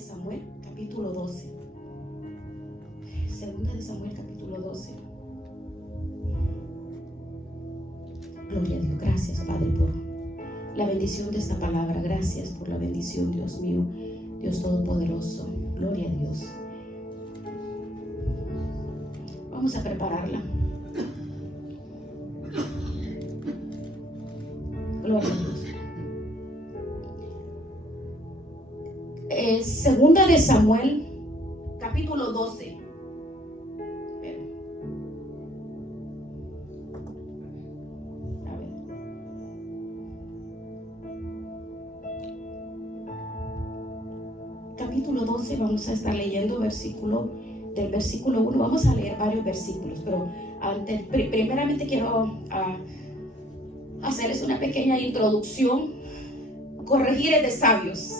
de Samuel, capítulo 12. Segunda de Samuel, capítulo 12. Gloria a Dios. Gracias, Padre, por la bendición de esta palabra. Gracias por la bendición, Dios mío, Dios Todopoderoso. Gloria a Dios. Vamos a prepararla. Gloria a Dios. Segunda de Samuel, capítulo 12. A ver. Capítulo 12, vamos a estar leyendo del versículo 1. Vamos a leer varios versículos, pero primeramente quiero hacerles una pequeña introducción. Corregir es de sabios.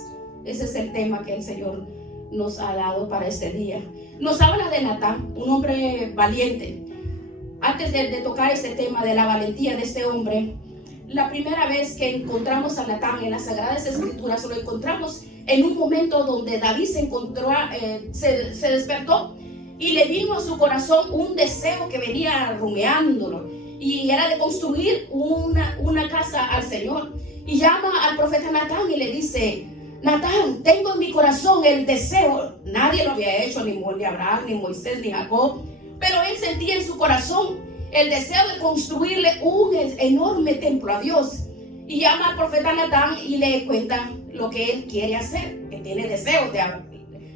Ese es el tema que el Señor nos ha dado para este día. Nos habla de Natán, un hombre valiente. Antes de tocar este tema de la valentía de este hombre, la primera vez que encontramos a Natán en las Sagradas Escrituras, lo encontramos en un momento donde David se encontró, se despertó y le vino a su corazón un deseo que venía rumiándolo, y era de construir una casa al Señor. Y llama al profeta Natán y le dice: Natán, tengo en mi corazón el deseo. Nadie lo había hecho, ni Abraham, ni Moisés, ni Jacob, pero él sentía en su corazón el deseo de construirle un enorme templo a Dios. Y llama al profeta Natán y le cuenta lo que él quiere hacer, que tiene deseos de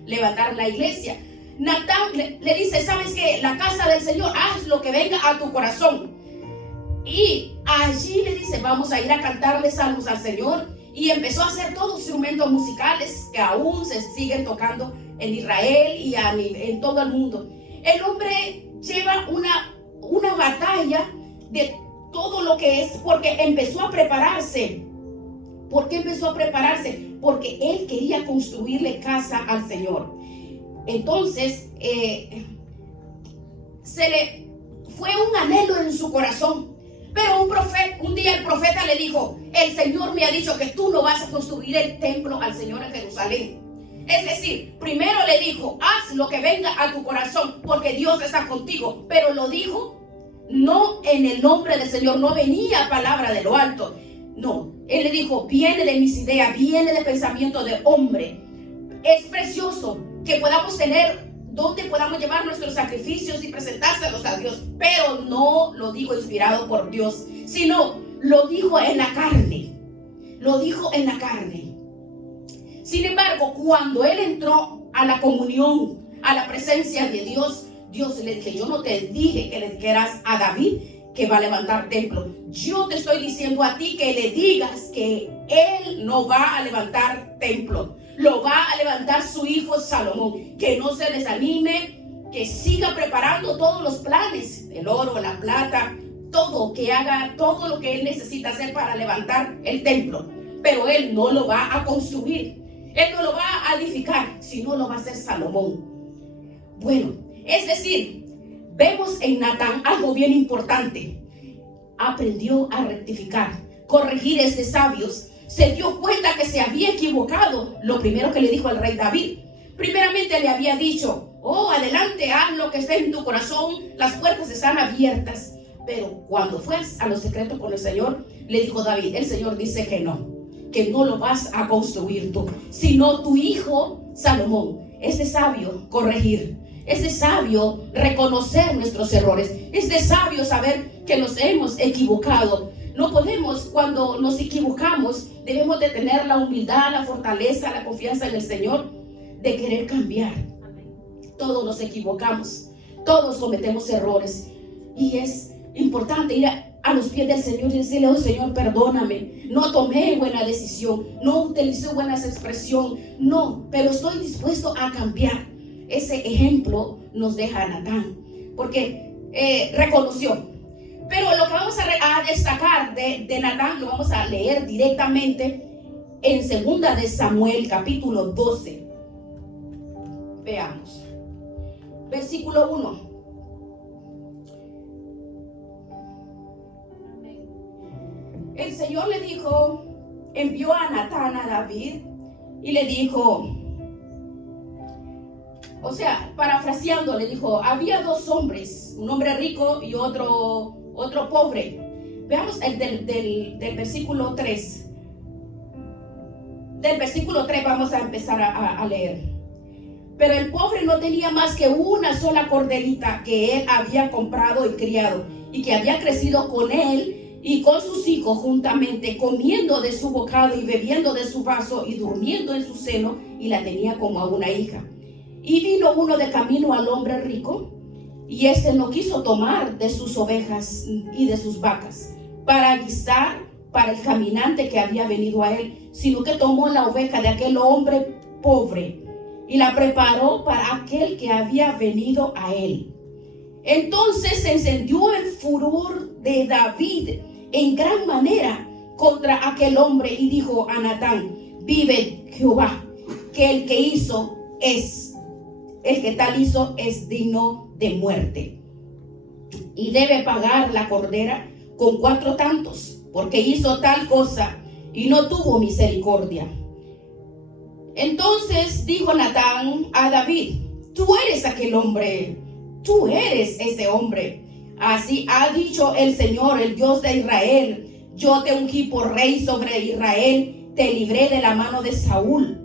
levantar la iglesia. Natán le dice: ¿sabes qué? La casa del Señor, haz lo que venga a tu corazón. Y allí le dice: vamos a ir a cantarle salmos al Señor. Y empezó a hacer todos instrumentos musicales que aún se siguen tocando en Israel y en todo el mundo. El hombre lleva una batalla de todo lo que es, porque empezó a prepararse. ¿Por qué empezó a prepararse? Porque él quería construirle casa al Señor. Entonces, fue un anhelo en su corazón. Pero un día el profeta le dijo: el Señor me ha dicho que tú no vas a construir el templo al Señor en Jerusalén. Es decir, primero le dijo: haz lo que venga a tu corazón, porque Dios está contigo. Pero lo dijo no en el nombre del Señor, no venía palabra de lo alto. No, él le dijo: viene de mis ideas, viene de pensamiento de hombre. Es precioso que podamos tener donde podamos llevar nuestros sacrificios y presentárselos a Dios, pero no lo dijo inspirado por Dios, sino lo dijo en la carne. Lo dijo en la carne. Sin embargo, cuando él entró a la comunión, a la presencia de Dios, Dios le dijo: yo no te dije que le dijeras a David que va a levantar templo. Yo te estoy diciendo a ti que le digas que él no va a levantar templo. Lo va a levantar su hijo Salomón. Que no se desanime, que siga preparando todos los planes, el oro, la plata, todo, que haga todo lo que él necesita hacer para levantar el templo. Pero él no lo va a construir, él no lo va a edificar, sino lo va a hacer Salomón. Bueno, es decir, vemos en Natán algo bien importante. Aprendió a rectificar. Corregir es de sabios. Se dio cuenta que se había equivocado. Lo primero que le dijo al rey David, primeramente le había dicho: oh, adelante, haz lo que esté en tu corazón, las puertas están abiertas. Pero cuando fue a lo secreto con el Señor, le dijo David: el Señor dice que no lo vas a construir tú, sino tu hijo Salomón. Es de sabio corregir, es de sabio reconocer nuestros errores, es de sabio saber que nos hemos equivocado. No podemos, cuando nos equivocamos, debemos de tener la humildad, la fortaleza, la confianza en el Señor, de querer cambiar. Todos nos equivocamos, todos cometemos errores, y es importante ir a los pies del Señor y decirle: oh Señor, perdóname, no tomé buena decisión, no utilicé buenas expresiones, no, pero estoy dispuesto a cambiar. Ese ejemplo nos deja Natán, porque reconoció. Pero lo que vamos a destacar de Natán lo vamos a leer directamente en segunda de Samuel, capítulo 12. Veamos. Versículo 1. El Señor le dijo, envió a Natán a David y le dijo: o sea, parafraseando, le dijo, había dos hombres, un hombre rico y otro pobre. Veamos el del versículo 3. Del versículo 3 vamos a empezar a leer. Pero el pobre no tenía más que una sola corderita que él había comprado y criado, y que había crecido con él y con sus hijos juntamente, comiendo de su bocado y bebiendo de su vaso y durmiendo en su seno, y la tenía como a una hija. Y vino uno de camino al hombre rico, y éste no quiso tomar de sus ovejas y de sus vacas para guisar para el caminante que había venido a él, sino que tomó la oveja de aquel hombre pobre y la preparó para aquel que había venido a él. Entonces se encendió el furor de David en gran manera contra aquel hombre y dijo a Natán: vive Jehová, que el que tal hizo es digno de muerte, y debe pagar la cordera con 4 tantos, porque hizo tal cosa y no tuvo misericordia. Entonces dijo Natán a David: tú eres aquel hombre, tú eres ese hombre. Así ha dicho el Señor, el Dios de Israel: yo te ungí por rey sobre Israel, te libré de la mano de Saúl,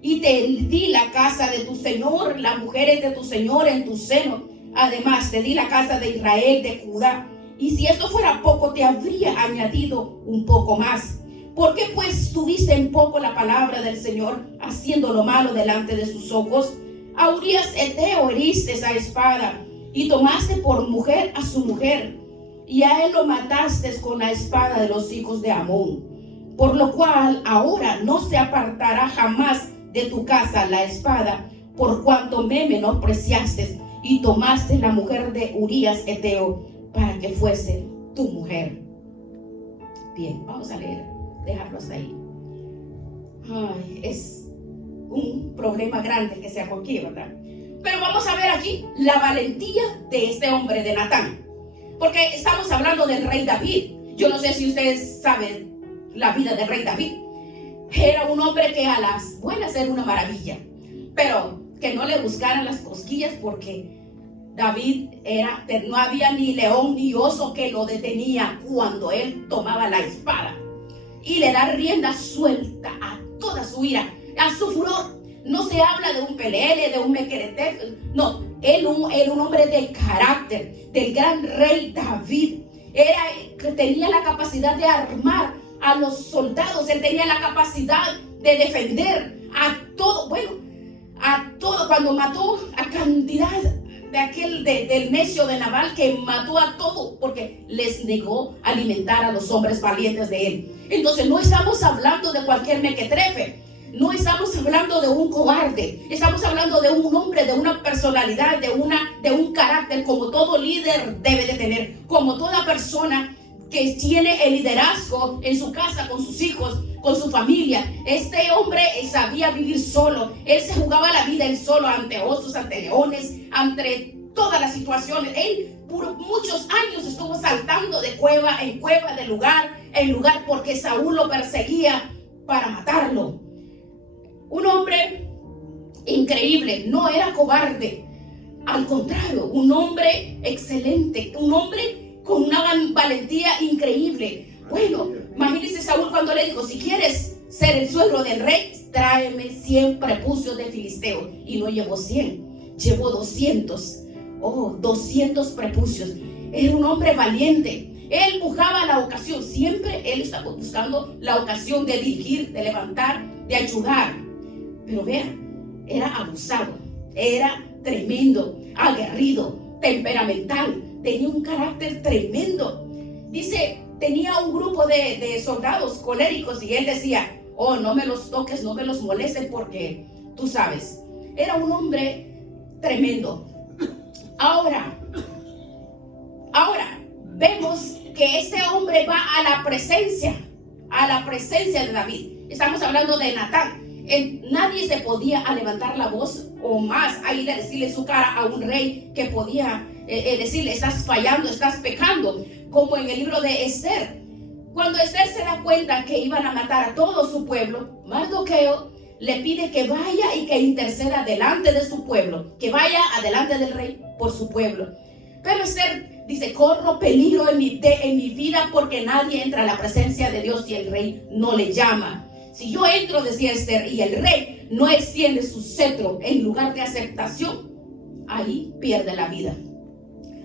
y te di la casa de tu Señor, las mujeres de tu Señor en tu seno. Además te di la casa de Israel, de Judá. Y si esto fuera poco, te habría añadido un poco más. ¿Por qué pues tuviste en poco la palabra del Señor, haciendo lo malo delante de sus ojos? A Urías Eteo heriste a espada, y tomaste por mujer a su mujer, y a él lo mataste con la espada de los hijos de Amón. Por lo cual ahora no se apartará jamás de tu casa la espada, por cuanto me menospreciaste y tomaste la mujer de Urías Eteo para que fuese tu mujer. Bien, vamos a leer, dejarlos ahí. Ay, es un problema grande que sea aquí, ¿verdad? Pero vamos a ver aquí la valentía de este hombre, de Natán, porque estamos hablando del rey David. Yo no sé si ustedes saben la vida del rey David. Era un hombre que a las buenas era una maravilla, pero que no le buscaran las cosquillas, porque David no había ni león ni oso que lo detenía cuando él tomaba la espada y le da rienda suelta a toda su ira, a su furor. No se habla de un pelele, de un mequeretef, no, él era un hombre de carácter, del gran rey David. Tenía la capacidad de armar a los soldados, él tenía la capacidad de defender a todo, cuando mató a cantidad del necio de Nabal, que mató a todo porque les negó alimentar a los hombres valientes de él. Entonces no estamos hablando de cualquier mequetrefe, no estamos hablando de un cobarde, estamos hablando de un hombre, de una personalidad, de un carácter, como todo líder debe de tener, como toda persona que tiene el liderazgo en su casa, con sus hijos, con su familia. Este hombre sabía vivir solo. Él se jugaba la vida él solo, ante osos, ante leones, ante todas las situaciones. Él por muchos años estuvo saltando de cueva, de lugar en lugar, porque Saúl lo perseguía para matarlo. Un hombre increíble, no era cobarde, al contrario, un hombre excelente, un hombre con una valentía increíble. Bueno, imagínese Saúl cuando le dijo: si quieres ser el suegro del rey, tráeme 100 prepucios de filisteo. Y no llevó 100, llevó 200. 200 prepucios. Era un hombre valiente. Él buscaba la ocasión, siempre él estaba buscando la ocasión de dirigir, de levantar, de ayudar. Pero vean, era abusado, era tremendo, aguerrido, temperamental, tenía un carácter tremendo. Dice, tenía un grupo de soldados coléricos, y él decía: oh, no me los toques, no me los molestes, porque tú sabes. Era un hombre tremendo. Ahora vemos que este hombre va a la presencia de David. Estamos hablando de Natán. Nadie se podía levantar la voz o más a ir a decirle en su cara a un rey que podía decirle: estás fallando, estás pecando, como en el libro de Esther. Cuando Esther se da cuenta que iban a matar a todo su pueblo, Mardoqueo le pide que vaya y que interceda delante de su pueblo, que vaya adelante del rey por su pueblo. Pero Esther dice, corro peligro en mi vida porque nadie entra a la presencia de Dios si el rey no le llama. Si yo entro, decía Esther, y el rey no extiende su cetro en lugar de aceptación, ahí pierde la vida.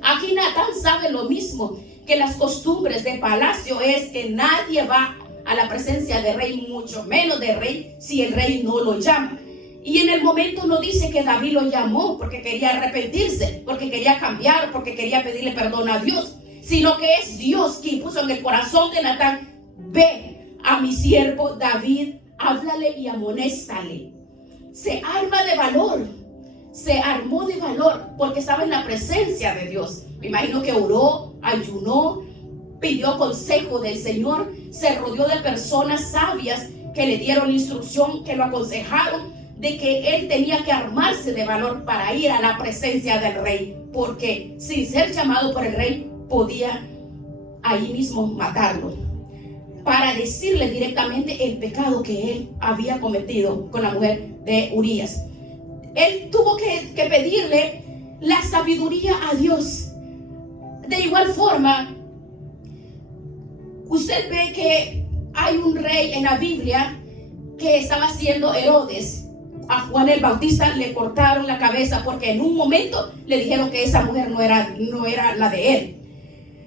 Aquí Natán sabe lo mismo, que las costumbres de palacio es que nadie va a la presencia del rey, mucho menos del rey, si el rey no lo llama. Y en el momento no dice que David lo llamó porque quería arrepentirse, porque quería cambiar, porque quería pedirle perdón a Dios, sino que es Dios quien puso en el corazón de Natán, ve a mi siervo David, háblale y amonéstale. Se arma de valor, se armó de valor porque estaba en la presencia de Dios. Me imagino que oró, ayunó, pidió consejo del Señor, se rodeó de personas sabias que le dieron instrucción, que lo aconsejaron de que él tenía que armarse de valor para ir a la presencia del rey, porque sin ser llamado por el rey podía ahí mismo matarlo, para decirle directamente el pecado que él había cometido con la mujer de Urías. Él tuvo que pedirle la sabiduría a Dios. De igual forma, usted ve que hay un rey en la Biblia que estaba siendo Herodes. A Juan el Bautista le cortaron la cabeza porque en un momento le dijeron que esa mujer no era la de él.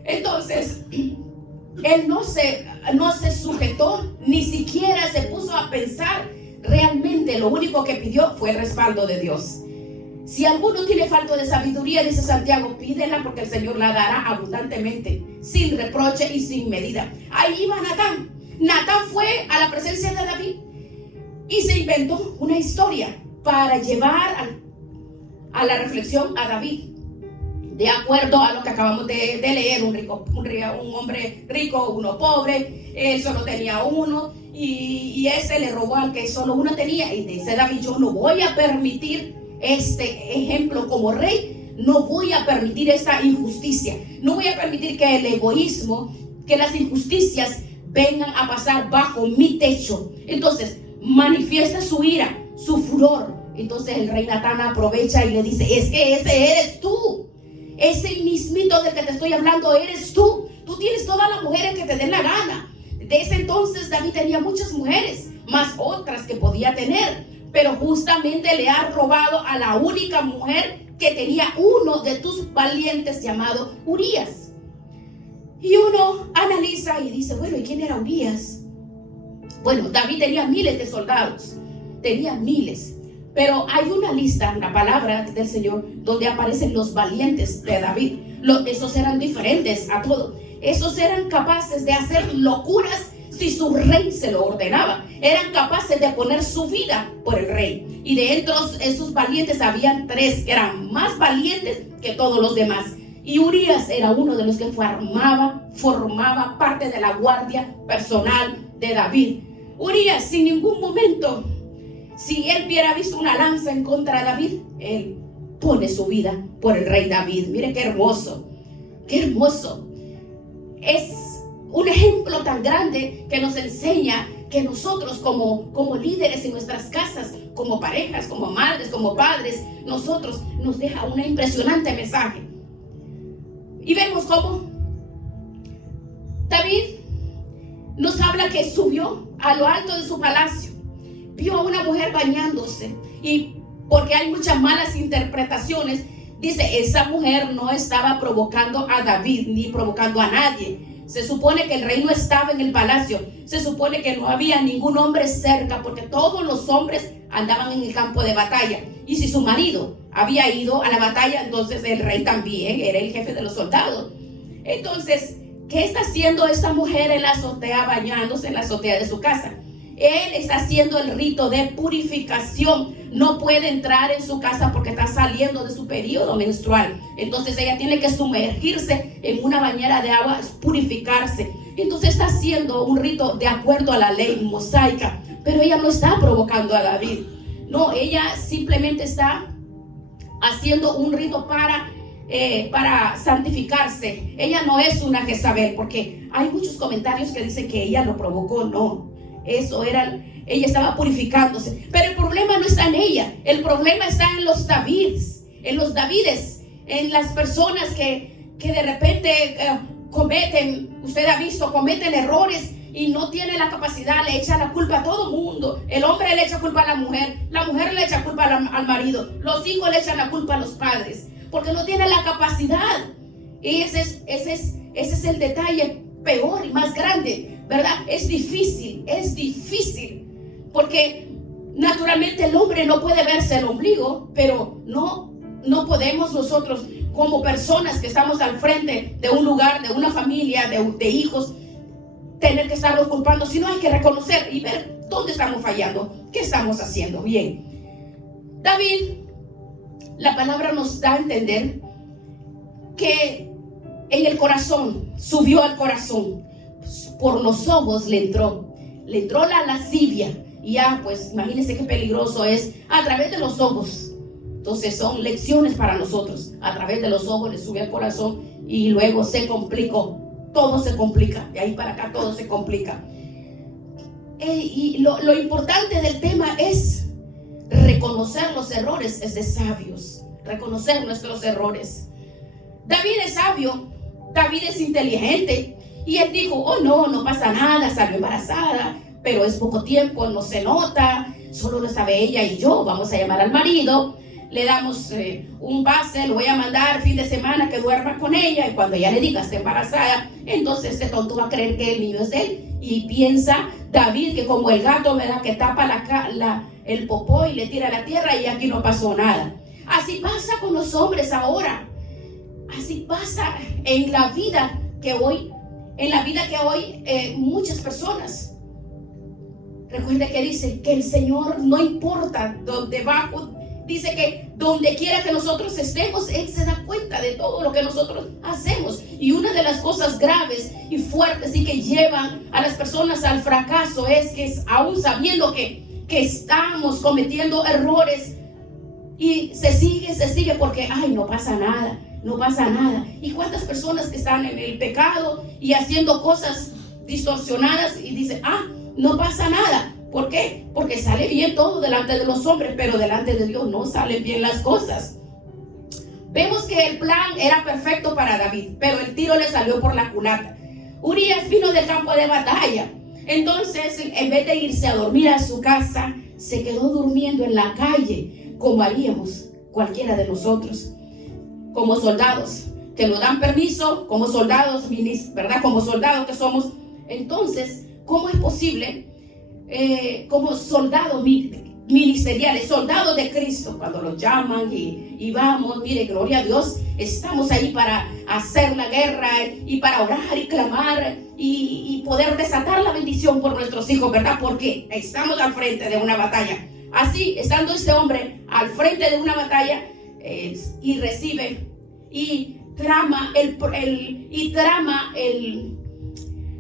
Entonces, él no se sujetó, ni siquiera se puso a pensar. Realmente lo único que pidió fue el respaldo de Dios. Si alguno tiene falta de sabiduría, dice Santiago, pídela porque el Señor la dará abundantemente, sin reproche y sin medida. Ahí iba Natán. Natán fue a la presencia de David y se inventó una historia para llevar a la reflexión a David. De acuerdo a lo que acabamos de leer, un hombre rico, uno pobre, él solo tenía uno y ese le robó al que solo uno tenía. Y dice David, yo no voy a permitir este ejemplo como rey, no voy a permitir esta injusticia, no voy a permitir que el egoísmo, que las injusticias vengan a pasar bajo mi techo. Entonces manifiesta su ira, su furor. Entonces el rey Natán aprovecha y le dice, es que ese eres tú, ese mismito del que te estoy hablando eres tú. Tú tienes todas las mujeres que te den la gana. De ese entonces David tenía muchas mujeres, más otras que podía tener, pero justamente le ha robado a la única mujer que tenía uno de tus valientes llamado Urías. Y uno analiza y dice, bueno, ¿y quién era Urías? Bueno, David tenía miles de soldados, tenía miles, pero hay una lista, la palabra del Señor, donde aparecen los valientes de David. Esos eran diferentes a todos. Esos eran capaces de hacer locuras si su rey se lo ordenaba. Eran capaces de poner su vida por el rey. Y de entre esos valientes habían 3 que eran más valientes que todos los demás. Y Urías era uno de los que formaba parte de la guardia personal de David. Urías, sin ningún momento, si él hubiera visto una lanza en contra de David, él pone su vida por el rey David. Mire qué hermoso, qué hermoso. Es un ejemplo tan grande que nos enseña que nosotros como líderes en nuestras casas, como parejas, como madres, como padres, nosotros nos deja un impresionante mensaje. Y vemos cómo David nos habla que subió a lo alto de su palacio, vio a una mujer bañándose, y porque hay muchas malas interpretaciones, dice, esa mujer no estaba provocando a David ni provocando a nadie. Se supone que el rey no estaba en el palacio, se supone que no había ningún hombre cerca, porque todos los hombres andaban en el campo de batalla. Y si su marido había ido a la batalla, entonces el rey también era el jefe de los soldados. Entonces, ¿qué está haciendo esta mujer en la azotea, bañándose en la azotea de su casa? Él está haciendo el rito de purificación. No puede entrar en su casa porque está saliendo de su periodo menstrual. Entonces ella tiene que sumergirse en una bañera de agua, purificarse. Entonces está haciendo un rito de acuerdo a la ley mosaica. Pero ella no está provocando a David. No, ella simplemente está haciendo un rito para santificarse. Ella no es una Jezabel, porque hay muchos comentarios que dicen que ella lo provocó. No, eso era ella estaba purificándose. Pero el problema no está en ella, el problema está en los Davides, en las personas que de repente cometen, usted ha visto, cometen errores y no tiene la capacidad, le echa la culpa a todo mundo. El hombre le echa culpa a la mujer le echa culpa al marido, los hijos le echan la culpa a los padres, porque no tiene la capacidad. Y ese es el detalle peor y más grande, ¿verdad? Es difícil, porque naturalmente el hombre no puede verse el ombligo, pero no podemos nosotros como personas que estamos al frente de un lugar, de una familia, de hijos, tener que estarnos culpando, sino hay que reconocer y ver dónde estamos fallando, qué estamos haciendo bien. David, la palabra nos da a entender que en el corazón, subió al corazón, por los ojos le entró la lascivia, y ya pues imagínense qué peligroso es a través de los ojos. Entonces son lecciones para nosotros. A través de los ojos le sube al corazón y luego se complicó. Todo se complica. De ahí para acá todo se complica. Y lo importante del tema es reconocer los errores. Es de sabios. Reconocer nuestros errores. David es sabio. David es inteligente. Y él dijo, oh no pasa nada. Salió embarazada. Pero es poco tiempo, no se nota. Solo lo sabe ella y yo. Vamos a llamar al marido. Le damos un pase, lo voy a mandar fin de semana que duerma con ella, y cuando ella le diga está embarazada, entonces este tonto va a creer que el niño es de él, y piensa David que como el gato, ¿verdad?, que tapa el popó y le tira a la tierra, y aquí no pasó nada. Así pasa con los hombres ahora, así pasa en la vida que hoy muchas personas. Recuerde que dice que el Señor no importa dónde va. Dice que donde quiera que nosotros estemos, Él se da cuenta de todo lo que nosotros hacemos. Y una de las cosas graves y fuertes y que llevan a las personas al fracaso es que aún sabiendo que estamos cometiendo errores, y se sigue porque, ay, no pasa nada. ¿Y cuántas personas que están en el pecado y haciendo cosas distorsionadas y dicen, no pasa nada? ¿Por qué? Porque sale bien todo delante de los hombres, pero delante de Dios no salen bien las cosas. Vemos que el plan era perfecto para David, pero el tiro le salió por la culata. Urías vino del campo de batalla. Entonces, en vez de irse a dormir a su casa, se quedó durmiendo en la calle, como haríamos cualquiera de nosotros, como soldados, que nos dan permiso, como soldados, ¿verdad? Como soldados que somos. Entonces, ¿cómo es posible? Como soldados ministeriales, soldados de Cristo, cuando los llaman y vamos, mire, gloria a Dios, estamos ahí para hacer la guerra y para orar y clamar y poder desatar la bendición por nuestros hijos, ¿verdad? Porque estamos al frente de una batalla. Así, estando este hombre al frente de una batalla, y recibe y trama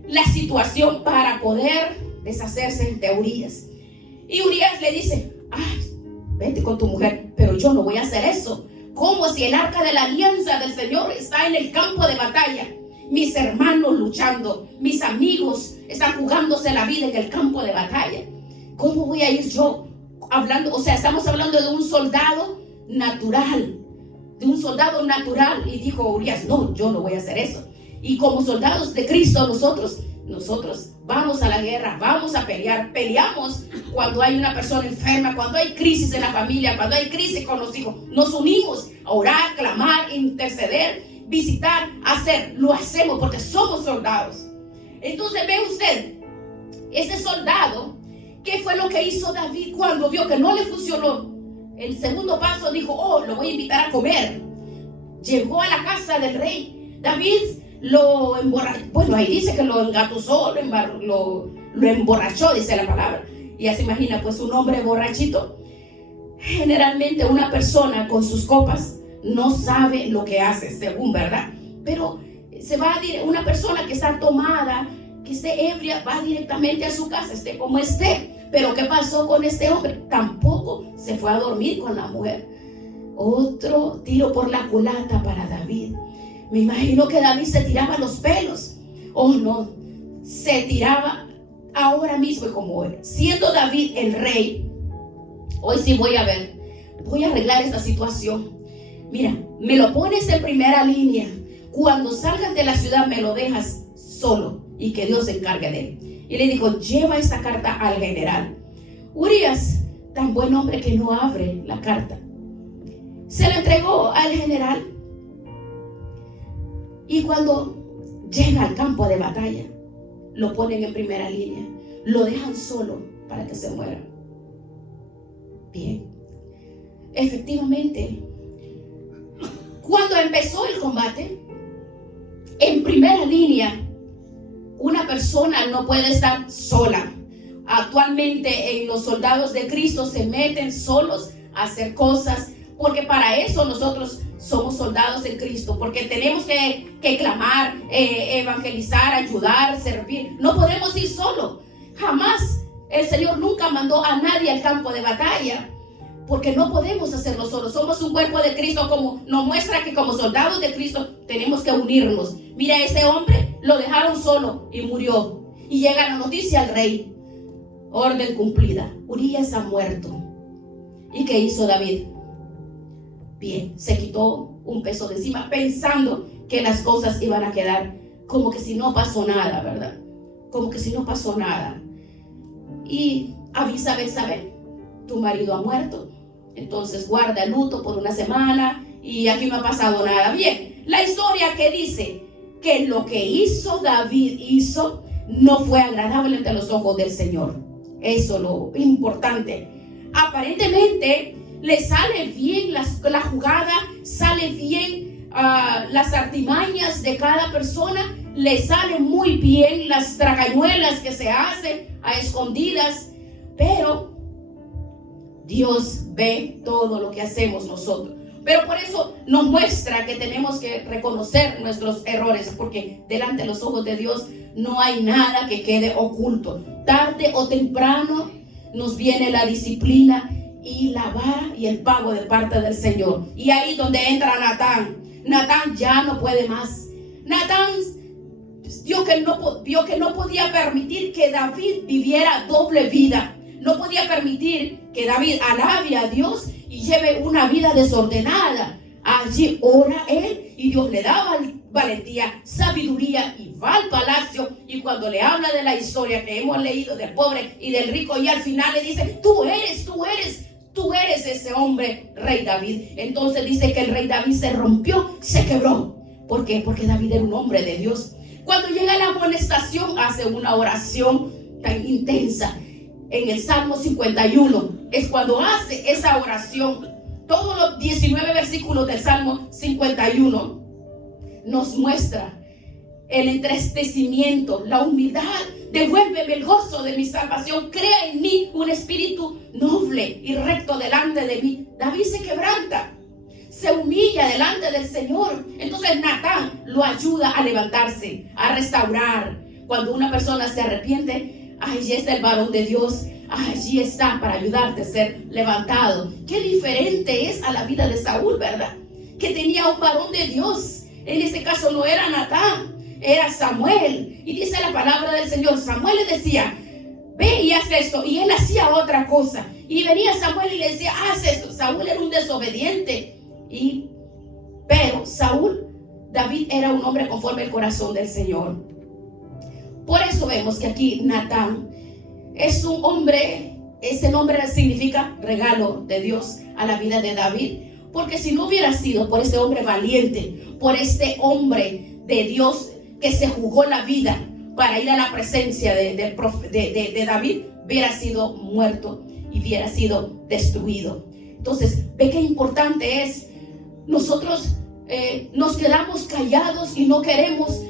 la situación para poder deshacerse de Urías. Y Urías le dice, vete con tu mujer, pero yo no voy a hacer eso. Como si el arca de la alianza del Señor está en el campo de batalla, mis hermanos luchando, mis amigos están jugándose la vida en el campo de batalla. ¿Cómo voy a ir yo hablando? O sea, estamos hablando de un soldado natural, y dijo Urías, no, yo no voy a hacer eso. Y como soldados de Cristo, nosotros vamos a la guerra, vamos a pelear. Peleamos cuando hay una persona enferma, cuando hay crisis en la familia, cuando hay crisis con los hijos. Nos unimos a orar, clamar, interceder, visitar, lo hacemos porque somos soldados. Entonces ve usted, ese soldado, ¿qué fue lo que hizo David cuando vio que no le funcionó? El segundo paso dijo, lo voy a invitar a comer. Llegó a la casa del rey. David lo emborrachó, bueno, ahí dice que lo engatusó, lo emborrachó, dice la palabra. Y ya se imagina, pues un hombre borrachito. Generalmente una persona con sus copas no sabe lo que hace, según, ¿verdad? Pero una persona que está tomada, que esté ebria, va directamente a su casa, esté como esté. Pero ¿qué pasó con este hombre? Tampoco se fue a dormir con la mujer. Otro tiro por la culata para David. Me imagino que David se tiraba los pelos. Oh no, se tiraba ahora mismo, como siendo David el rey, hoy sí voy a arreglar esta situación. Mira, me lo pones en primera línea. Cuando salgas de la ciudad me lo dejas solo y que Dios se encargue de él. Y le dijo, lleva esta carta al general. Urías, tan buen hombre que no abre la carta, se la entregó al general. Y cuando llega al campo de batalla, lo ponen en primera línea, lo dejan solo para que se muera. Bien, efectivamente, cuando empezó el combate, en primera línea, una persona no puede estar sola. Actualmente los soldados de Cristo se meten solos a hacer cosas, porque para eso nosotros somos soldados en Cristo, porque tenemos que clamar, evangelizar, ayudar, servir. No podemos ir solos. Jamás el Señor nunca mandó a nadie al campo de batalla, porque no podemos hacerlo solos. Somos un cuerpo de Cristo, como nos muestra que como soldados de Cristo tenemos que unirnos. Mira, ese hombre lo dejaron solo y murió. Y llega la noticia al rey. Orden cumplida. Urías ha muerto. ¿Y qué hizo David? Bien, se quitó un peso de encima, pensando que las cosas iban a quedar como que si no pasó nada, ¿verdad? Como que si no pasó nada. Y avisa a Betsabé, tu marido ha muerto. Entonces guarda el luto por una semana y aquí no ha pasado nada. Bien, la historia que dice que lo que hizo David no fue agradable ante los ojos del Señor. Eso es lo importante. Aparentemente le sale bien la jugada, sale bien las artimañas de cada persona, le salen muy bien las tragañuelas que se hacen a escondidas, pero Dios ve todo lo que hacemos nosotros. Pero por eso nos muestra que tenemos que reconocer nuestros errores, porque delante de los ojos de Dios no hay nada que quede oculto. Tarde o temprano nos viene la disciplina y la vara y el pago de parte del Señor. Y ahí donde entra Natán. Natán ya no puede más. Natán vio que no podía permitir que David viviera doble vida. No podía permitir que David alabe a Dios y lleve una vida desordenada. Allí ora él y Dios le daba valentía, sabiduría, y va al palacio. Y cuando le habla de la historia que hemos leído del pobre y del rico, y al final le dice, tú eres ese hombre, rey David. Entonces dice que el rey David se rompió, se quebró. ¿Por qué? Porque David era un hombre de Dios. Cuando llega la amonestación, hace una oración tan intensa. En el Salmo 51 es cuando hace esa oración. Todos los 19 versículos del Salmo 51 nos muestra el entristecimiento, la humildad. Devuélveme el gozo de mi salvación. Crea en mí un espíritu noble y recto delante de mí. David se quebranta, se humilla delante del Señor. Entonces Natán lo ayuda a levantarse, a restaurar. Cuando una persona se arrepiente, allí está el varón de Dios. Allí está para ayudarte a ser levantado. Qué diferente es a la vida de Saúl, ¿verdad? Que tenía un varón de Dios. En este caso no era Natán, era Samuel. Y dice la palabra del Señor, Samuel le decía, ve y haz esto, y él hacía otra cosa. Y venía Samuel y le decía, haz esto. Saúl era un desobediente. Pero David era un hombre conforme al corazón del Señor. Por eso vemos que aquí Natán es un hombre, ese nombre significa regalo de Dios a la vida de David. Porque si no hubiera sido por este hombre valiente, por este hombre de Dios que se jugó la vida para ir a la presencia de David, hubiera sido muerto y hubiera sido destruido. Entonces, ve qué importante es. Nosotros nos quedamos callados y no queremos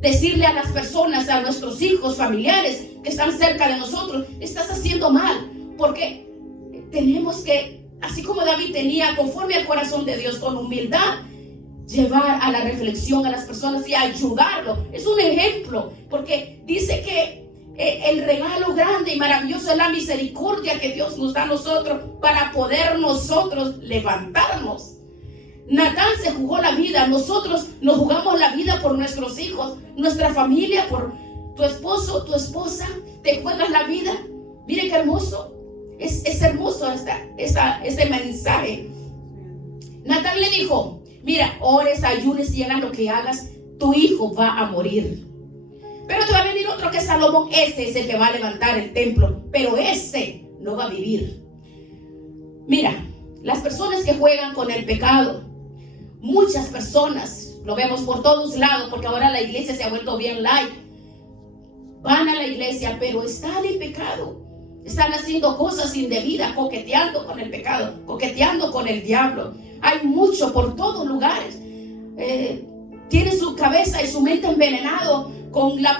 decirle a las personas, a nuestros hijos, familiares que están cerca de nosotros, estás haciendo mal. Porque tenemos que, así como David tenía, conforme al corazón de Dios, con humildad, llevar a la reflexión a las personas y ayudarlo. Es un ejemplo, porque dice que el regalo grande y maravilloso es la misericordia que Dios nos da a nosotros para poder nosotros levantarnos. Natán se jugó la vida. Nosotros nos jugamos la vida por nuestros hijos, nuestra familia, tu esposo, tu esposa, te juegas la vida. Mire qué hermoso. Es hermoso este mensaje. Natán le dijo: mira, ores, ayunes y hagas lo que hagas, tu hijo va a morir. Pero te va a venir otro que es Salomón. Ese es el que va a levantar el templo, pero ese no va a vivir. Mira, las personas que juegan con el pecado, muchas personas, lo vemos por todos lados, porque ahora la iglesia se ha vuelto bien light. Van a la iglesia, pero están en pecado. Están haciendo cosas indebidas, coqueteando con el pecado, coqueteando con el diablo. Hay mucho por todos lugares. Tiene su cabeza y su mente envenenado con la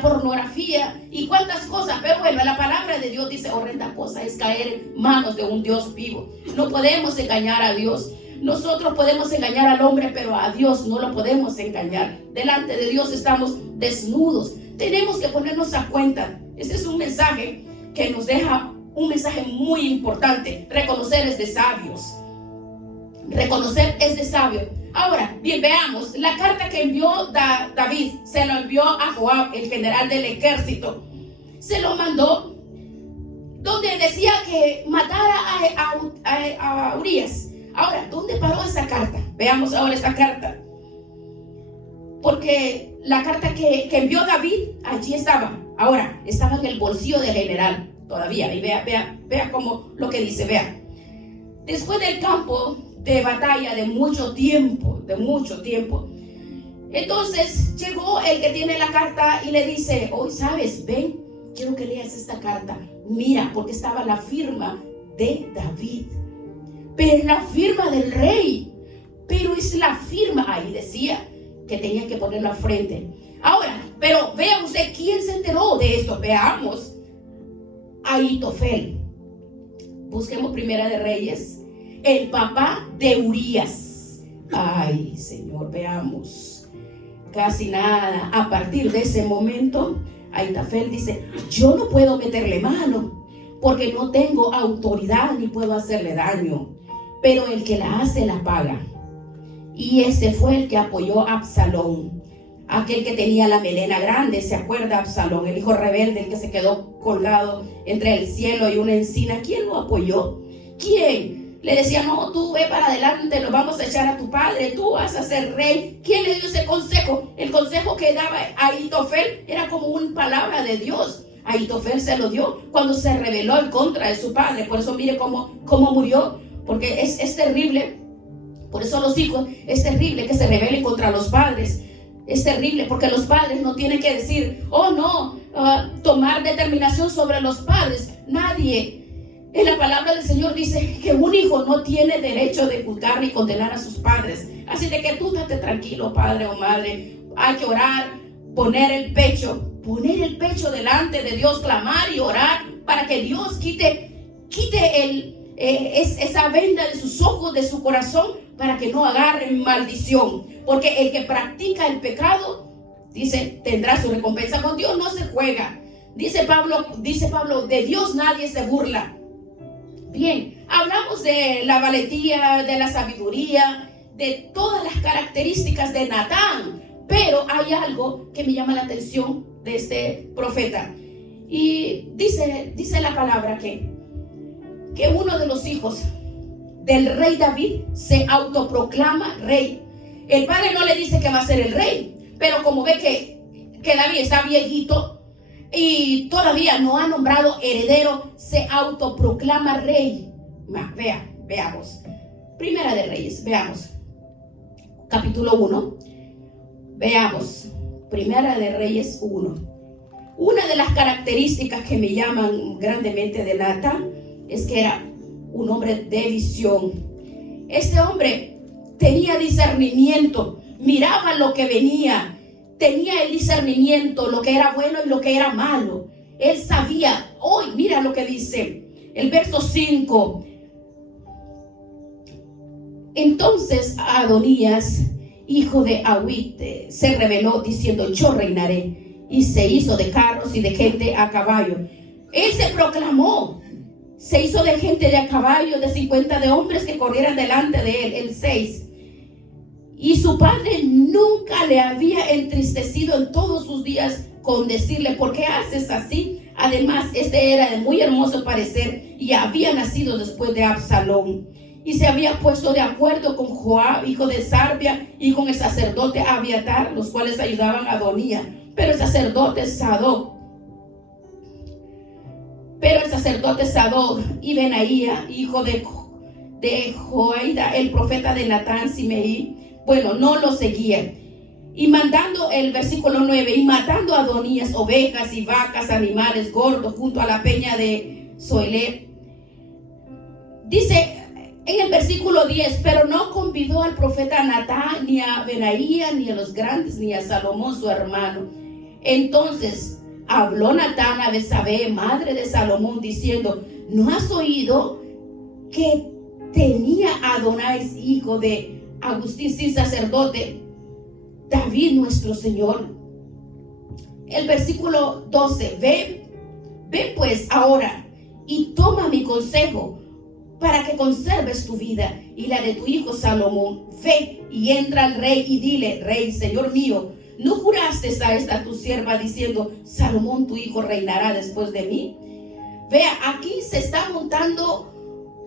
pornografía y cuántas cosas. Pero bueno, la palabra de Dios dice: horrenda cosa es caer en manos de un Dios vivo. No podemos engañar a Dios. Nosotros podemos engañar al hombre, pero a Dios no lo podemos engañar. Delante de Dios estamos desnudos. Tenemos que ponernos a cuenta. Este es un mensaje que nos deja un mensaje muy importante. Reconocer es de sabios. Reconocer es de sabio. Ahora, bien, veamos la carta que envió David. Se lo envió a Joab, el general del ejército. Se lo mandó donde decía que matara a Urías. Ahora, ¿dónde paró esa carta? Veamos ahora esta carta. Porque la carta que envió David, allí estaba. Ahora, estaba en el bolsillo del general todavía. Y vea cómo lo que dice, vea. Después del campo de batalla de mucho tiempo. Entonces llegó el que tiene la carta y le dice: hoy, ¿sabes? Ven, quiero que leas esta carta. Mira, porque estaba la firma de David. Pero es la firma del rey. Pero es la firma, ahí decía que tenía que ponerlo al frente. Ahora, pero vea usted quién se enteró de esto. Veamos. Ahitofel. Busquemos Primera de Reyes. El papá de Urías. Ay, Señor, veamos. Casi nada. A partir de ese momento, Ahitofel dice: yo no puedo meterle mano, porque no tengo autoridad ni puedo hacerle daño. Pero el que la hace, la paga. Y ese fue el que apoyó a Absalón. Aquel que tenía la melena grande, ¿se acuerda? Absalón, el hijo rebelde, el que se quedó colgado entre el cielo y una encina. ¿Quién lo apoyó? ¿Quién? Le decía: no, tú ve para adelante, nos vamos a echar a tu padre, tú vas a ser rey. ¿Quién le dio ese consejo? El consejo que daba Ahitofel era como una palabra de Dios. Ahitofel se lo dio cuando se rebeló en contra de su padre. Por eso mire cómo murió, porque es terrible. Por eso los hijos, es terrible que se rebelen contra los padres. Es terrible porque los padres no tienen que decir: oh no, tomar determinación sobre los padres. Nadie. En la palabra del Señor dice que un hijo no tiene derecho de juzgar ni condenar a sus padres. Así de que tú estate tranquilo, padre o madre. Hay que orar, poner el pecho delante de Dios, clamar y orar para que Dios quite esa venda de sus ojos, de su corazón, para que no agarren maldición. Porque el que practica el pecado, dice, tendrá su recompensa. Con Dios no se juega. Dice Pablo, de Dios nadie se burla. Bien, hablamos de la valentía, de la sabiduría, de todas las características de Natán. Pero hay algo que me llama la atención de este profeta. Y dice la palabra que uno de los hijos del rey David se autoproclama rey. El padre no le dice que va a ser el rey, pero como ve que David está viejito y todavía no ha nombrado heredero, se autoproclama rey. Veamos. Primera de Reyes, veamos. Capítulo 1. Veamos. Primera de Reyes 1. Una de las características que me llaman grandemente de Natán es que era un hombre de visión. Este hombre tenía discernimiento, miraba lo que venía, tenía el discernimiento, lo que era bueno y lo que era malo. Él sabía. Hoy mira lo que dice el verso 5. Entonces Adonías, hijo de Ahit, se rebeló diciendo: yo reinaré. Y se hizo de carros y de gente a caballo. Él se proclamó. Se hizo de gente de a caballo, de 50 de hombres que corrieran delante de él. El 6. Y su padre nunca le había entristecido en todos sus días con decirle: ¿por qué haces así? Además, este era de muy hermoso parecer y había nacido después de Absalón. Y se había puesto de acuerdo con Joab, hijo de Sarvia, y con el sacerdote Abiatar, los cuales ayudaban a Adonías. Pero el sacerdote Sadoc y Benaía, hijo de Joiada, el profeta de Natán, Simei, bueno, no lo seguían. Y mandando, el versículo 9, y matando a Adonías ovejas y vacas, animales gordos, junto a la peña de Zoelet. Dice en el versículo 10, pero no convidó al profeta Natán, ni a Benaía, ni a los grandes, ni a Salomón su hermano. Entonces habló Natán a Betsabé, madre de Salomón, diciendo: ¿no has oído que tenía Adonais, hijo de Agustín, sin sacerdote, David nuestro Señor? El versículo 12, ve pues ahora y toma mi consejo para que conserves tu vida y la de tu hijo Salomón. Ve y entra al rey y dile: Rey, señor mío, ¿no juraste a esta tu sierva diciendo: Salomón tu hijo reinará después de mí? Vea, aquí se está montando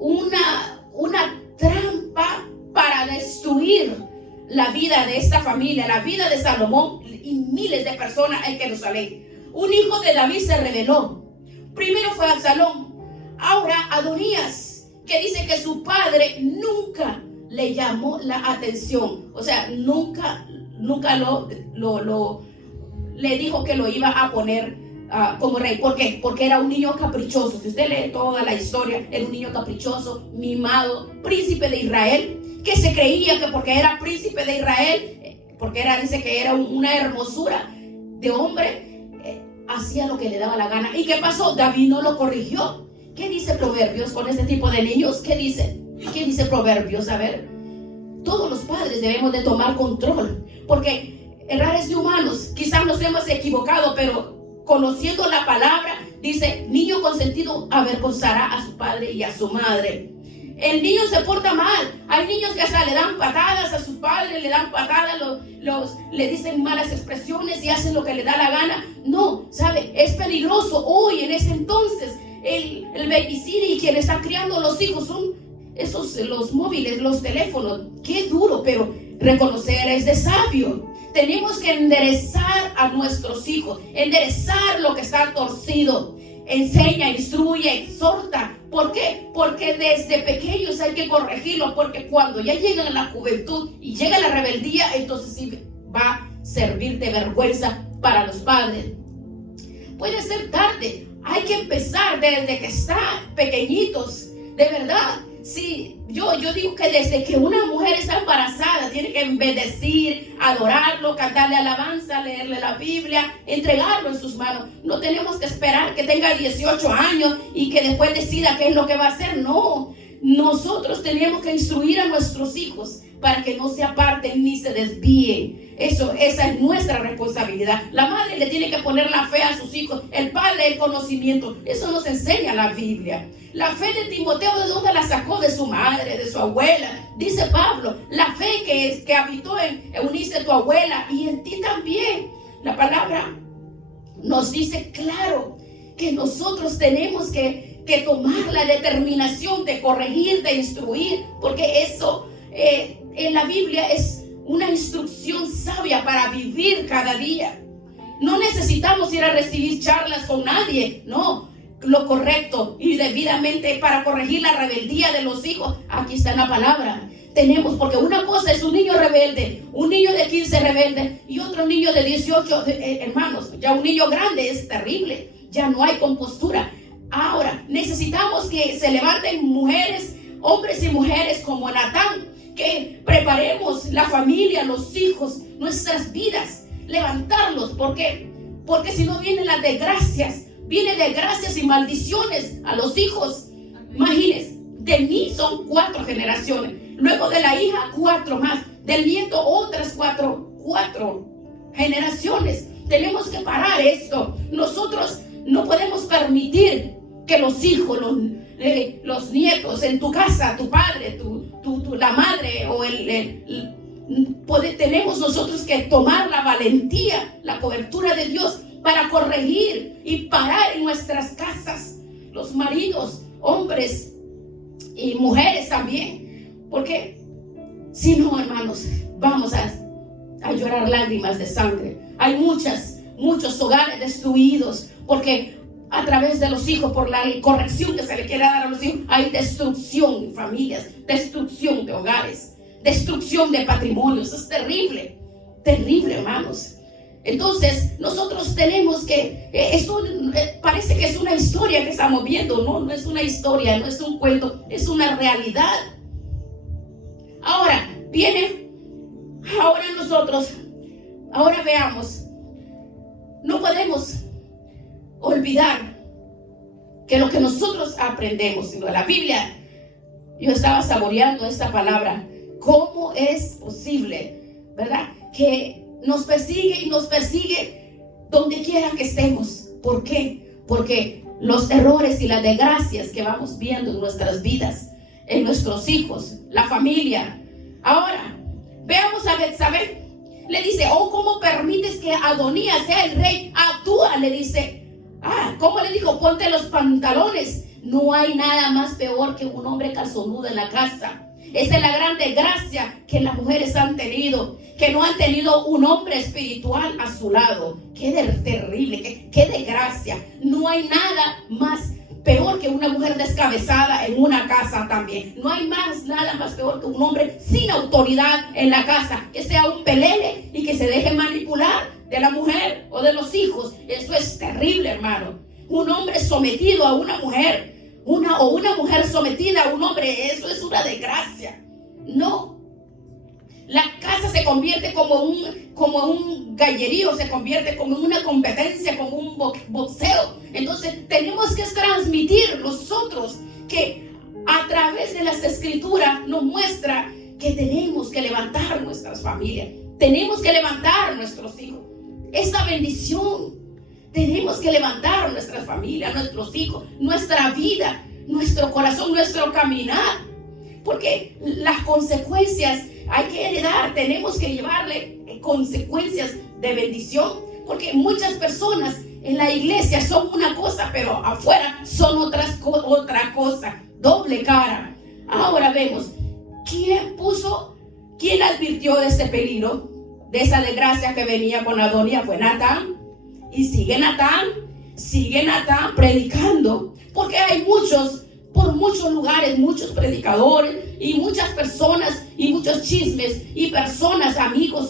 una trampa para destruir la vida de esta familia, la vida de Salomón y miles de personas en Jerusalén. Un hijo de David se rebeló. Primero fue Absalón, ahora Adonías, que dice que su padre nunca le llamó la atención. O sea, nunca le dijo que lo iba a poner como rey. ¿Por qué? Porque era un niño caprichoso. Si usted lee toda la historia, era un niño caprichoso, mimado, príncipe de Israel, que se creía que porque era príncipe de Israel, porque dice que era una hermosura de hombre, hacía lo que le daba la gana. ¿Y qué pasó? David no lo corrigió. ¿Qué dice Proverbios con este tipo de niños? ¿Qué dice Proverbios? A ver, todos los padres debemos de tomar control, porque errar es de humanos. Quizás nos hemos equivocado, pero conociendo la palabra, dice: niño consentido avergonzará a su padre y a su madre. El niño se porta mal. Hay niños que hasta le dan patadas a sus padres, le dan patadas, le dicen malas expresiones y hacen lo que le da la gana. No, ¿sabe? Es peligroso. Hoy, en ese entonces, el babysitter y quien está criando a los hijos son los móviles, los teléfonos. Qué duro, pero reconocer es de sabio. Tenemos que enderezar a nuestros hijos, enderezar lo que está torcido. Enseña, instruye, exhorta. ¿Por qué? Porque desde pequeños hay que corregirlo, porque cuando ya llegan a la juventud y llega la rebeldía, entonces sí va a servir de vergüenza para los padres. Puede ser tarde, hay que empezar desde que están pequeñitos, de verdad. Sí, yo digo que desde que una mujer está embarazada tiene que bendecir, adorarlo, cantarle alabanza, leerle la Biblia, entregarlo en sus manos. No tenemos que esperar que tenga 18 años y que después decida qué es lo que va a hacer. No, nosotros tenemos que instruir a nuestros hijos para que no se aparten ni se desvíen. Esa es nuestra responsabilidad. La madre le tiene que poner la fe a sus hijos, el padre el conocimiento. Eso nos enseña la Biblia. La fe de Timoteo, ¿de dónde la sacó? De su madre, de su abuela. Dice Pablo, la fe que habitó en Eunice, tu abuela, y en ti también. La palabra nos dice claro que nosotros tenemos que tomar la determinación de corregir, de instruir, porque eso en la Biblia es una instrucción sabia para vivir cada día. No necesitamos ir a recibir charlas con nadie, no. Lo correcto y debidamente para corregir la rebeldía de los hijos, aquí está en la palabra. Tenemos, porque una cosa es un niño rebelde, un niño de 15 rebelde y otro niño de 18 hermanos. Ya un niño grande es terrible, ya no hay compostura. Ahora necesitamos que se levanten mujeres, hombres y mujeres como Natán, que preparemos la familia, los hijos, nuestras vidas, levantarlos. ¿Por qué? Porque si no vienen las desgracias. Viene desgracias y maldiciones a los hijos. Imagínense, de mí son 4 generaciones. Luego de la hija, 4 más. Del nieto, otras 4 generaciones. Tenemos que parar esto. Nosotros no podemos permitir que los hijos, los nietos en tu casa, tu padre, la madre o tenemos nosotros que tomar la valentía, la cobertura de Dios para corregir y parar en nuestras casas, los maridos, hombres y mujeres también, porque si no, hermanos, vamos a llorar lágrimas de sangre. Hay muchos hogares destruidos porque a través de los hijos, por la corrección que se le quiere dar a los hijos, hay destrucción en familias, destrucción de hogares, destrucción de patrimonios. Es terrible, terrible, hermanos. Entonces nosotros tenemos que, esto parece que es una historia que estamos viendo. No es una historia, no es un cuento, es una realidad. Ahora ahora veamos, no podemos olvidar que lo que nosotros aprendemos, sino la Biblia, yo estaba saboreando esta palabra, ¿cómo es posible, verdad? Que nos persigue y nos persigue donde quiera que estemos. ¿Por qué? Porque los errores y las desgracias que vamos viendo en nuestras vidas, en nuestros hijos, la familia. Ahora, veamos a Betsabé. Le dice, ¿cómo permites que Adonías sea el rey? Actúa, le dice. ¿Cómo le dijo? Ponte los pantalones. No hay nada más peor que un hombre calzonudo en la casa. Esa es la gran desgracia que las mujeres han tenido, que no han tenido un hombre espiritual a su lado. Qué terrible, qué desgracia. No hay nada más peor que una mujer descabezada en una casa también. No hay nada más peor que un hombre sin autoridad en la casa, que sea un pelele y que se deje manipular de la mujer o de los hijos. Eso es terrible, hermano. Un hombre sometido a una mujer, una mujer sometida a un hombre, eso es una desgracia. No. La casa se convierte como un gallerío, se convierte como una competencia, como un boxeo. Entonces tenemos que transmitir nosotros que a través de las escrituras nos muestra que tenemos que levantar nuestras familias, tenemos que levantar nuestros hijos. Esta bendición, tenemos que levantar nuestra familia, nuestros hijos, nuestra vida, nuestro corazón, nuestro caminar, porque las consecuencias hay que heredar, tenemos que llevarle consecuencias de bendición, porque muchas personas en la iglesia son una cosa, pero afuera son otra cosa, doble cara. Ahora vemos, ¿quién advirtió de este peligro, de esa desgracia que venía con Adonías? Fue Natán. Y sigue Natán predicando, porque hay por muchos lugares, muchos predicadores y muchas personas y muchos chismes y personas, amigos.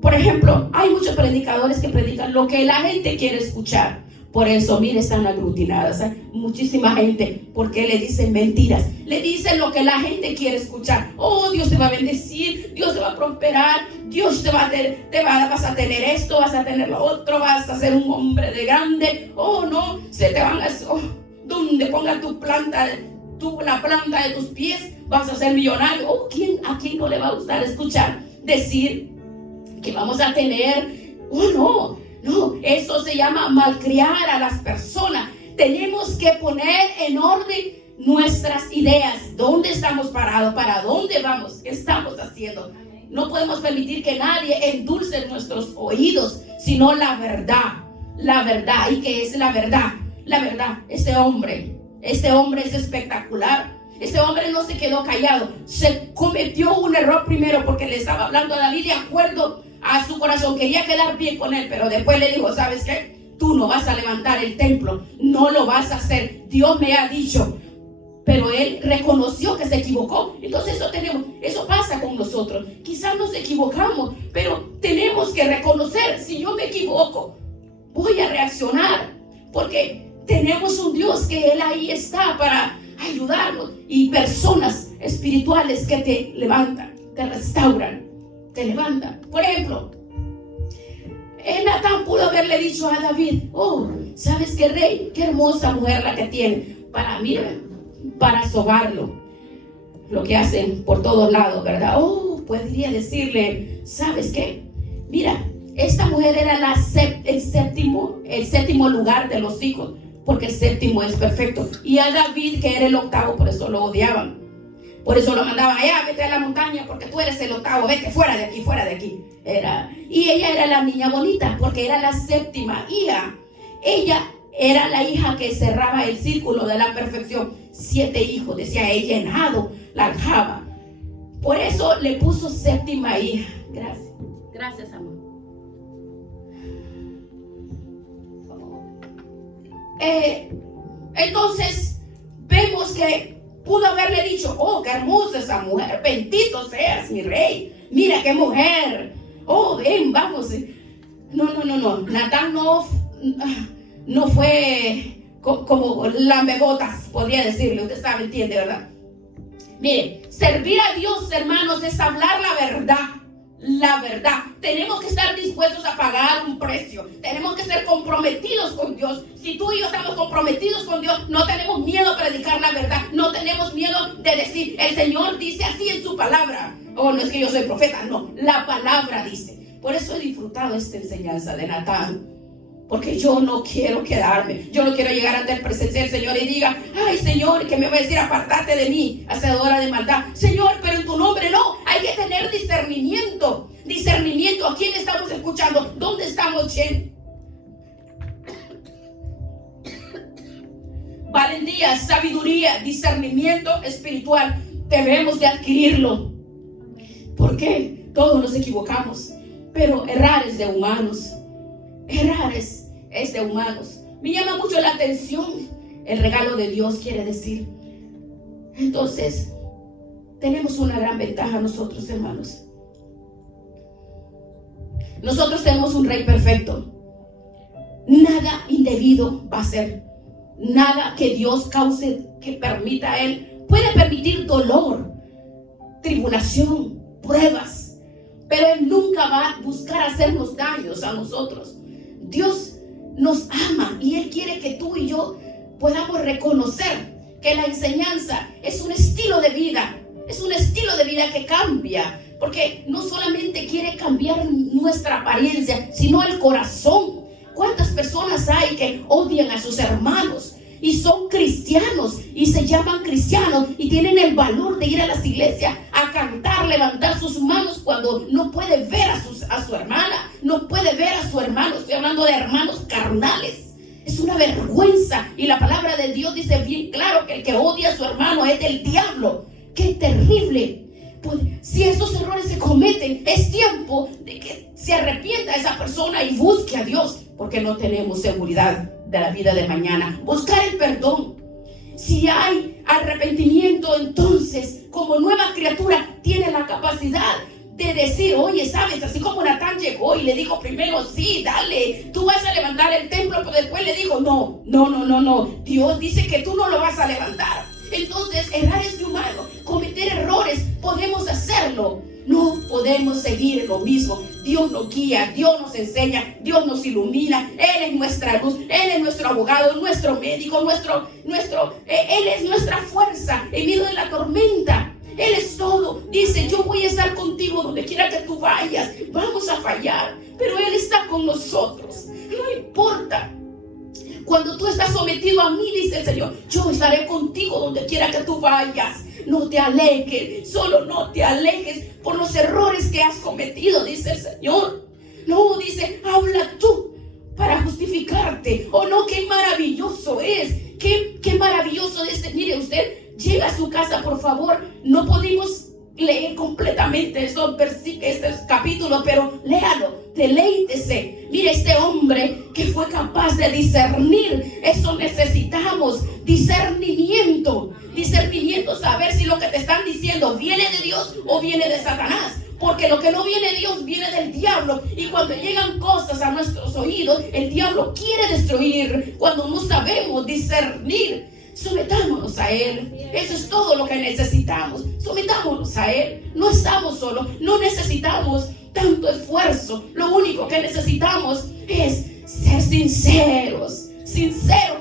Por ejemplo, hay muchos predicadores que predican lo que la gente quiere escuchar. Por eso, mire, están aglutinadas. Muchísima gente, porque le dicen mentiras. Le dicen lo que la gente quiere escuchar. Dios te va a bendecir, Dios te va a prosperar, Dios vas a tener esto, vas a tener lo otro, vas a ser un hombre de grande. No, se te van a... donde ponga la planta de tus pies, vas a ser millonario. ¿A quién no le va a gustar escuchar decir que vamos a tener? No, eso se llama malcriar a las personas. Tenemos que poner en orden nuestras ideas. ¿Dónde estamos parados? ¿Para dónde vamos? ¿Qué estamos haciendo? No podemos permitir que nadie endulce nuestros oídos, sino la verdad. La verdad. ¿Y qué es la verdad? La verdad. Este hombre es espectacular. Este hombre no se quedó callado. Se cometió un error primero porque le estaba hablando a David de acuerdo a su corazón. Quería quedar bien con él, pero después le dijo, ¿sabes qué? Tú no vas a levantar el templo. No lo vas a hacer. Dios me ha dicho. Pero él reconoció que se equivocó. Entonces eso pasa con nosotros. Quizás nos equivocamos, pero tenemos que reconocer, si yo me equivoco, voy a reaccionar, porque tenemos un Dios que Él ahí está para ayudarnos, y personas espirituales que te levantan, te restauran, te levantan. Por ejemplo, Natán pudo haberle dicho a David, ¿sabes qué, rey? Qué hermosa mujer la que tiene. Para sobarlo, lo que hacen por todos lados, ¿verdad? Podría decirle, ¿sabes qué? Mira, esta mujer era el séptimo lugar de los hijos, porque el séptimo es perfecto. Y a David, que era el octavo, por eso lo odiaban. Por eso lo mandaban allá, vete a la montaña porque tú eres el octavo, vete fuera de aquí, fuera de aquí. Y ella era la niña bonita porque era la séptima hija. Ella era la hija que cerraba el círculo de la perfección. 7 hijos, decía, he llenado la aljaba. Por eso le puso séptima hija. Gracias. Gracias, amor. Entonces, vemos que pudo haberle dicho, oh, qué hermosa esa mujer, bendito seas mi rey, mira qué mujer, oh, ven, vamos. No, Natán no fue como lambebotas, podría decirle, usted sabe, entiende, ¿verdad? Mire, servir a Dios, hermanos, es hablar la verdad. La verdad, tenemos que estar dispuestos a pagar un precio, tenemos que ser comprometidos con Dios. Si tú y yo estamos comprometidos con Dios, no tenemos miedo a predicar la verdad, no tenemos miedo de decir, el Señor dice así en su palabra. Oh, no es que yo soy profeta, no, la palabra dice. Por eso he disfrutado esta enseñanza de Natán, porque yo no quiero quedarme, yo no quiero llegar ante la presencia del Señor y diga, ay Señor, que me va a decir, apartate de mí, hacedora de maldad. Señor, pero en tu nombre no, hay que tener discernimiento. Discernimiento, ¿a quién estamos escuchando? ¿Dónde estamos yendo? Valentía, sabiduría, discernimiento espiritual, debemos de adquirirlo. ¿Por qué? Todos nos equivocamos, pero errar es de humanos. Errar es de humanos. Me llama mucho la atención el regalo de Dios, quiere decir. Entonces, tenemos una gran ventaja nosotros, hermanos. Nosotros tenemos un rey perfecto. Nada indebido va a ser. Nada que Dios cause, que permita a Él. Puede permitir dolor, tribulación, pruebas, pero Él nunca va a buscar hacernos daños a nosotros. Dios nos ama y Él quiere que tú y yo podamos reconocer que la enseñanza es un estilo de vida. Es un estilo de vida que cambia, porque no solamente quiere cambiar nuestra apariencia, sino el corazón. ¿Cuántas personas hay que odian a sus hermanos y son cristianos y se llaman cristianos y tienen el valor de ir a las iglesias a cantar, levantar sus manos cuando no puede ver a su hermana, no puede ver a su hermano? Estoy hablando de hermanos carnales. Es una vergüenza, y la palabra de Dios dice bien claro que el que odia a su hermano es del diablo. ¡Qué terrible! Pues, si esos errores se cometen, es tiempo de que se arrepienta esa persona y busque a Dios, porque no tenemos seguridad de la vida de mañana. Buscar el perdón. Si hay arrepentimiento, entonces como nueva criatura tiene la capacidad de decir, oye, sabes, así como Natán llegó y le dijo primero, sí, dale, tú vas a levantar el templo, pero después le dijo, no, Dios dice que tú no lo vas a levantar. Entonces, errar es de humano, cometer errores, podemos hacerlo. No podemos seguir lo mismo. Dios nos guía, Dios nos enseña, Dios nos ilumina. Él es nuestra luz, Él es nuestro abogado, nuestro médico, Él es nuestra fuerza en medio de la tormenta. Él es todo. Dice, yo voy a estar contigo donde quiera que tú vayas. Vamos a fallar, pero Él está con nosotros. No importa. Cuando tú estás sometido a mí, dice el Señor, yo estaré contigo donde quiera que tú vayas. No te alejes, solo no te alejes por los errores que has cometido, dice el Señor. No, dice, habla tú para justificarte. Oh no, qué maravilloso es. Qué maravilloso es. Mire, usted llega a su casa, por favor. No podemos leer completamente este capítulo, pero léalo, deleítese. Mire, este hombre que fue capaz de discernir, eso necesitamos, discernimiento, saber si lo que te están diciendo viene de Dios o viene de Satanás, porque lo que no viene de Dios viene del diablo, y cuando llegan cosas a nuestros oídos, el diablo quiere destruir. Cuando no sabemos discernir, sometámonos a Él. Eso es todo lo que necesitamos. Sometámonos a Él. No estamos solos, no necesitamos tanto esfuerzo. Lo único que necesitamos es ser sinceros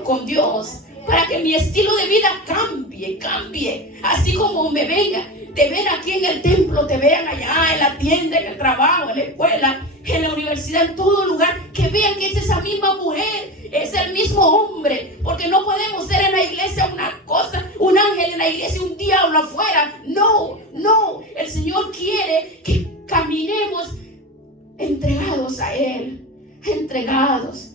con Dios, para que mi estilo de vida cambie. Así como me te ven aquí en el templo, te vean allá en la tienda, en el trabajo, en la escuela, en la universidad, en todo lugar, que vean que es esa misma mujer, es el mismo hombre, porque no podemos ser en la iglesia una cosa, un ángel en la iglesia, un diablo afuera. No, no. El Señor quiere que caminemos entregados a Él, entregados.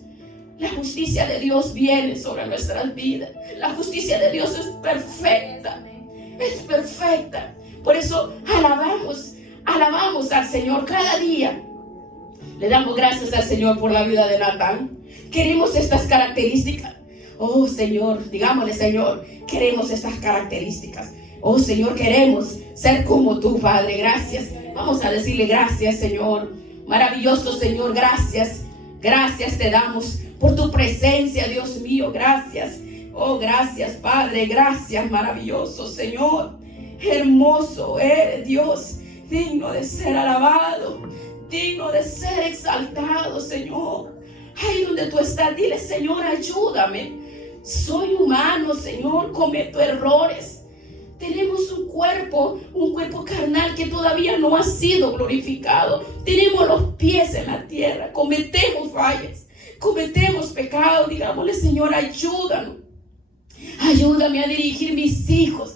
La justicia de Dios viene sobre nuestras vidas. La justicia de Dios es perfecta. Es perfecta. Por eso alabamos al Señor cada día. Le damos gracias al Señor por la vida de Natán. Queremos estas características. Oh Señor, digámosle: Señor, queremos estas características. Oh Señor, queremos ser como tú, Padre. Gracias. Vamos a decirle: gracias, Señor. Maravilloso Señor, gracias. Gracias te damos por tu presencia, Dios mío. Gracias. Oh, gracias, Padre. Gracias, maravilloso Señor. Hermoso eres, Dios. Digno de ser alabado. Digno de ser exaltado, Señor. Ahí donde tú estás, dile: Señor, ayúdame. Soy humano, Señor. Cometo errores. Tenemos un cuerpo carnal que todavía no ha sido glorificado. Tenemos los pies en la tierra. Cometemos fallas. Cometemos pecado. Digámosle: Señor, ayúdanos. Ayúdame a dirigir mis hijos.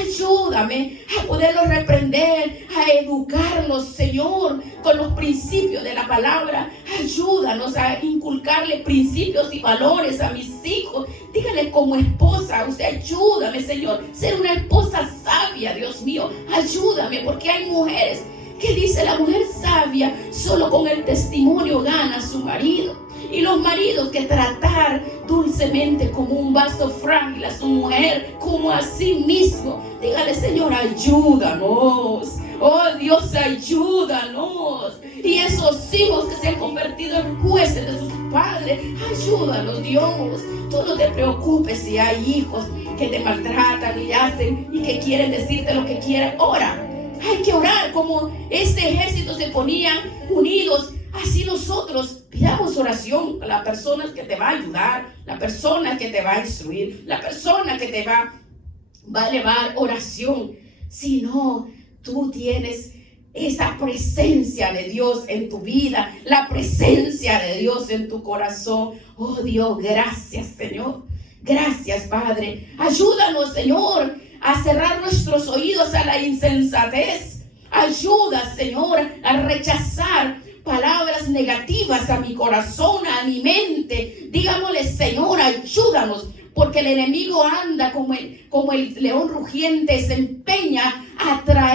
Ayúdame a poderlos reprender, a educarlos, Señor, con los principios de la palabra. Ayúdanos a inculcarle principios y valores a mis hijos. Dígale como esposa: usted ayúdame, Señor, ser una esposa sabia, Dios mío. Ayúdame, porque hay mujeres que dice: la mujer sabia solo con el testimonio gana a su marido. Y los maridos que tratar dulcemente como un vaso frágil a su mujer, como a sí mismo. Dígale: Señor, ayúdanos. Oh Dios, ayúdanos. Y esos hijos que se han convertido en jueces de sus padres, ayúdanos, Dios. Tú no te preocupes si hay hijos que te maltratan y hacen y que quieren decirte lo que quieren. Ora. Hay que orar como este ejército se ponían unidos. Así nosotros pidamos oración a la persona que te va a ayudar, la persona que te va a instruir, la persona que te va a elevar oración. Si no, tú tienes esa presencia de Dios en tu vida, la presencia de Dios en tu corazón. Oh Dios, gracias, Señor. Gracias, Padre. Ayúdanos, Señor, a cerrar nuestros oídos a la insensatez. Ayuda, Señor, a rechazar palabras negativas a mi corazón, a mi mente. Digámosle: Señor, ayúdanos, porque el enemigo anda como el león rugiente, se empeña a traer